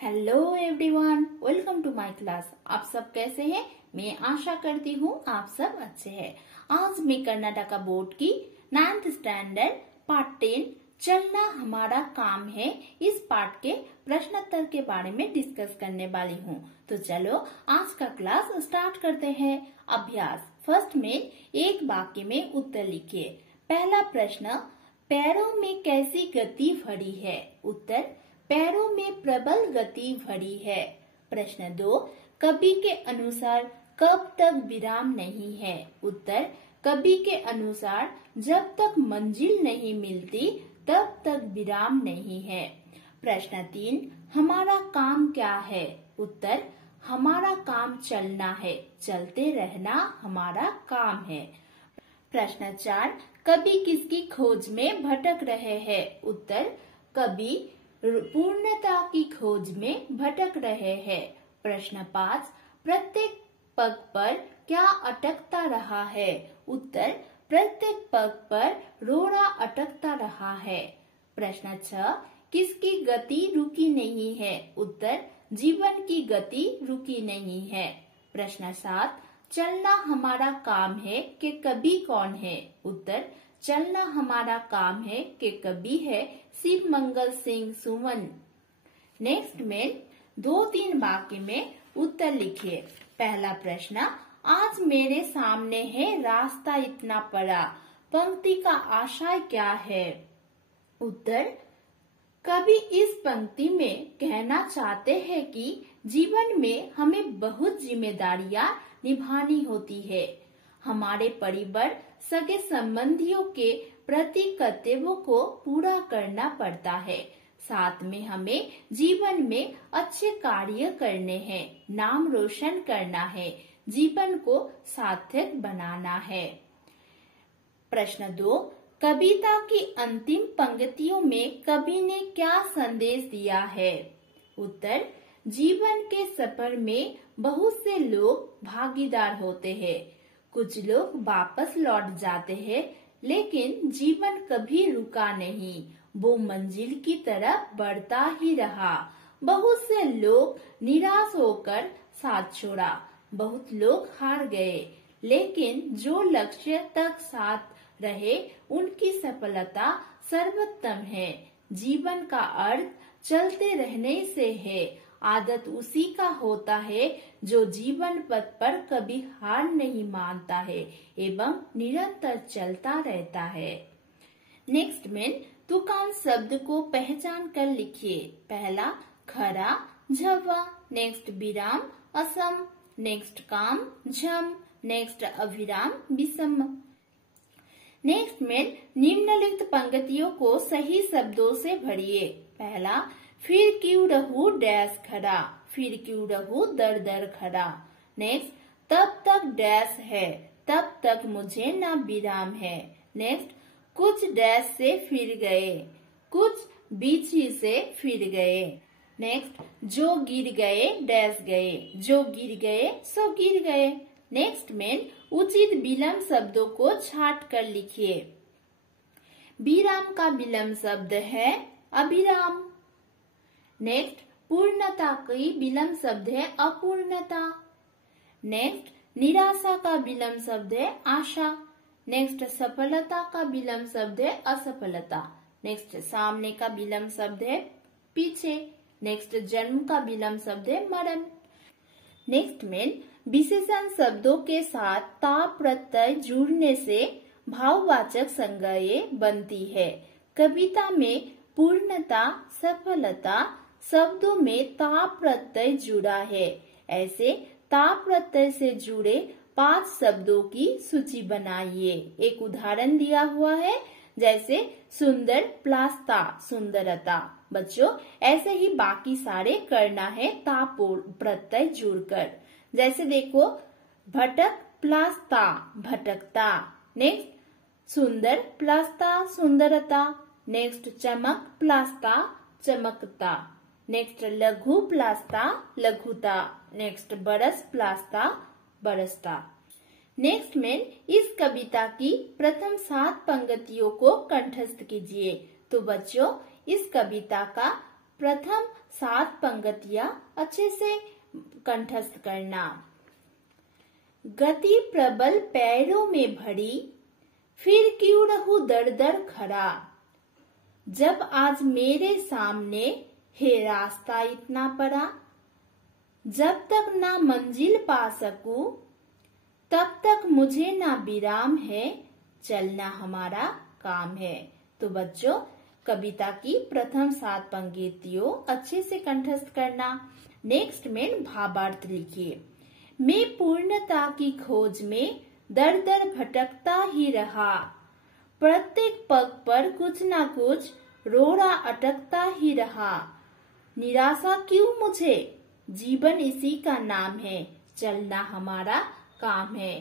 Hello everyone, welcome to my class. आप सब कैसे हैं? मैं आशा करती हूँ आप सब अच्छे हैं। आज मैं कर्नाटका बोर्ड की 9th स्टैंडर्ड पार्ट 10 चलना हमारा काम है इस पाठ के प्रश्नोत्तर के बारे में डिस्कस करने वाली हूँ। तो चलो आज का क्लास स्टार्ट करते हैं। अभ्यास फर्स्ट में एक वाक्य में उत्तर लिखिए। पहला प्रश्न, पैरों में कैसी गति भरी है? उत्तर, पैरों में प्रबल गति भरी है। प्रश्न 2, कवि के अनुसार कब तक विराम नहीं है? उत्तर, कवि के अनुसार जब तक मंजिल नहीं मिलती तब तक विराम नहीं है। प्रश्न 3, हमारा काम क्या है? उत्तर, हमारा काम चलना है, चलते रहना हमारा काम है। प्रश्न 4, कवि किसकी खोज में भटक रहे हैं? उत्तर, कवि पूर्णता की खोज में भटक रहे हैं। प्रश्न 5, प्रत्येक पग पर क्या अटकता रहा है? उत्तर, प्रत्येक पग पर रोड़ा अटकता रहा है। प्रश्न 6, किसकी गति रुकी नहीं है? उत्तर, जीवन की गति रुकी नहीं है। प्रश्न 7, चलना हमारा काम है कि कवि कौन है? उत्तर, चलना हमारा काम है कि कवि है शिव मंगल सिंह सुमन। नेक्स्ट में 2-3 वाक्य में उत्तर लिखिए। पहला प्रश्न, आज मेरे सामने है रास्ता इतना बड़ा, पंक्ति का आशय क्या है? उत्तर, कवि इस पंक्ति में कहना चाहते हैं कि जीवन में हमें बहुत जिम्मेदारियां निभानी होती है। हमारे परिवार सगे संबंधियों के प्रति कर्तव्यों को पूरा करना पड़ता है। साथ में हमें जीवन में अच्छे कार्य करने हैं, नाम रोशन करना है, जीवन को सार्थक बनाना है। प्रश्न 2, कविता की अंतिम पंक्तियों में कवि ने क्या संदेश दिया है? उत्तर, जीवन के सफर में बहुत से लोग भागीदार होते हैं। कुछ लोग वापस लौट जाते हैं, लेकिन जीवन कभी रुका नहीं, वो मंजिल की तरफ बढ़ता ही रहा। बहुत से लोग निराश होकर साथ छोड़ा, बहुत लोग हार गए, लेकिन जो लक्ष्य तक साथ रहे उनकी सफलता सर्वोत्तम है। जीवन का अर्थ चलते रहने से है। आदत उसी का होता है जो जीवन पथ पर कभी हार नहीं मानता है एवं निरंतर चलता रहता है। नेक्स्ट में तुकान शब्द को पहचान कर लिखिए। पहला, खरा, झव्वा, नेक्स्ट विराम, असम, नेक्स्ट काम, झम, नेक्स्ट अभिराम, विषम। नेक्स्ट में निम्नलिखित पंक्तियों को सही शब्दों से भरिए। पहला, फिर क्यों रहूं डैश खड़ा, फिर क्यों रहूं दर दर खड़ा। नेक्स्ट, तब तक डैश है, तब तक मुझे न विराम है। नेक्स्ट, कुछ डैश से फिर गए, कुछ बीच ही से फिर गए। नेक्स्ट, जो गिर गए डैश गए, जो गिर गए सो गिर गए। नेक्स्ट में उचित विलंब शब्दों को छाट कर लिखिए। विराम का विलंब शब्द है अभिराम। नेक्स्ट, पूर्णता की विलंब शब्द है अपूर्णता। नेक्स्ट, निराशा का विलंब शब्द है आशा। नेक्स्ट, सफलता का विलंब शब्द है असफलता। नेक्स्ट, सामने का विलंब शब्द है पीछे। नेक्स्ट, जन्म का विलंब शब्द है मरण। नेक्स्ट में विशेषण शब्दों के साथ ता प्रत्यय जुड़ने से भाववाचक संज्ञाएं बनती है। कविता में पूर्णता, सफलता शब्दों में ता प्रत्यय जुड़ा है। ऐसे ता प्रत्यय से जुड़े 5 शब्दों की सूची बनाइए। एक उदाहरण दिया हुआ है, जैसे सुंदर प्लस ता, सुंदरता। बच्चों, ऐसे ही बाकी सारे करना है ता प्रत्यय जुड़कर। जैसे देखो, भटक प्लस ता, भटकता। नेक्स्ट, सुंदर प्लस ता, सुंदरता। नेक्स्ट, चमक प्लस ता, चमकता। नेक्स्ट, लघु प्लस ता, लघुता। नेक्स्ट, बरस प्लस ता, बरसता। नेक्स्ट में इस कविता की प्रथम 7 पंक्तियों को कंठस्थ कीजिए। तो बच्चों, इस कविता का प्रथम 7 पंक्तियां अच्छे से कंठस्थ करना। गति प्रबल पैरों में भरी, फिर क्यों रहूं दर दर खड़ा। जब आज मेरे सामने है रास्ता इतना परा, जब तक ना मंजिल पा सकूं, तब तक मुझे ना विराम है, चलना हमारा काम है। तो बच्चों, कविता की प्रथम 7 पंक्तियों अच्छे से कंठस्थ करना। नेक्स्ट में भावार्थ लिखिए। मैं पूर्णता की खोज में दर दर भटकता ही रहा, प्रत्येक पग पर कुछ ना कुछ रोड़ा अटकता ही रहा। निराशा क्यों मुझे, जीवन इसी का नाम है, चलना हमारा काम है।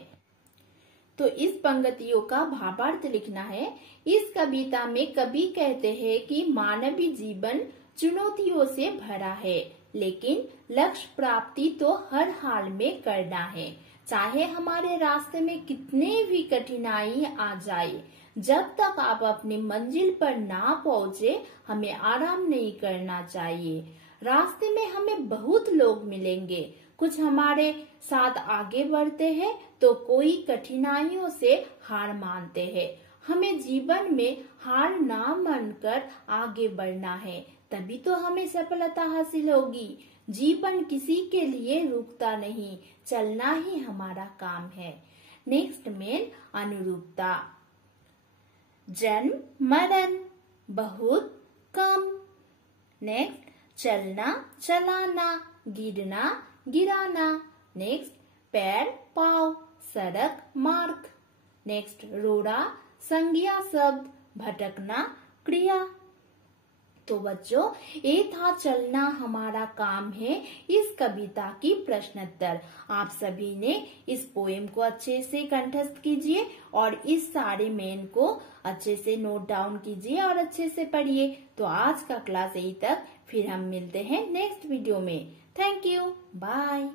तो इस पंक्तियों का भावार्थ लिखना है। इस कविता में कवि कहते हैं कि मानवीय जीवन चुनौतियों से भरा है, लेकिन लक्ष्य प्राप्ति तो हर हाल में करना है। चाहे हमारे रास्ते में कितने भी कठिनाई आ जाए, जब तक आप अपनी मंजिल पर ना पहुँचे, हमें आराम नहीं करना चाहिए। रास्ते में हमें बहुत लोग मिलेंगे, कुछ हमारे साथ आगे बढ़ते हैं तो कोई कठिनाइयों से हार मानते हैं। हमें जीवन में हार ना मानकर आगे बढ़ना है, तभी तो हमें सफलता हासिल होगी। जीवन किसी के लिए रुकता नहीं, चलना ही हमारा काम है। नेक्स्ट में अनुरूपता। जन्म मरण बहुत कम। नेक्स्ट चलना चलाना, गिरना गिराना। नेक्स्ट पैर पाँव, सड़क मार्ग। नेक्स्ट रोड़ा संज्ञा शब्द, भटकना क्रिया। तो बच्चों, ये था चलना हमारा काम है इस कविता की प्रश्नोत्तर। आप सभी ने इस पोएम को अच्छे से कंठस्थ कीजिए और इस सारे मेन को अच्छे से नोट डाउन कीजिए और अच्छे से पढ़िए। तो आज का क्लास यहीं तक, फिर हम मिलते हैं नेक्स्ट वीडियो में। Thank you, bye.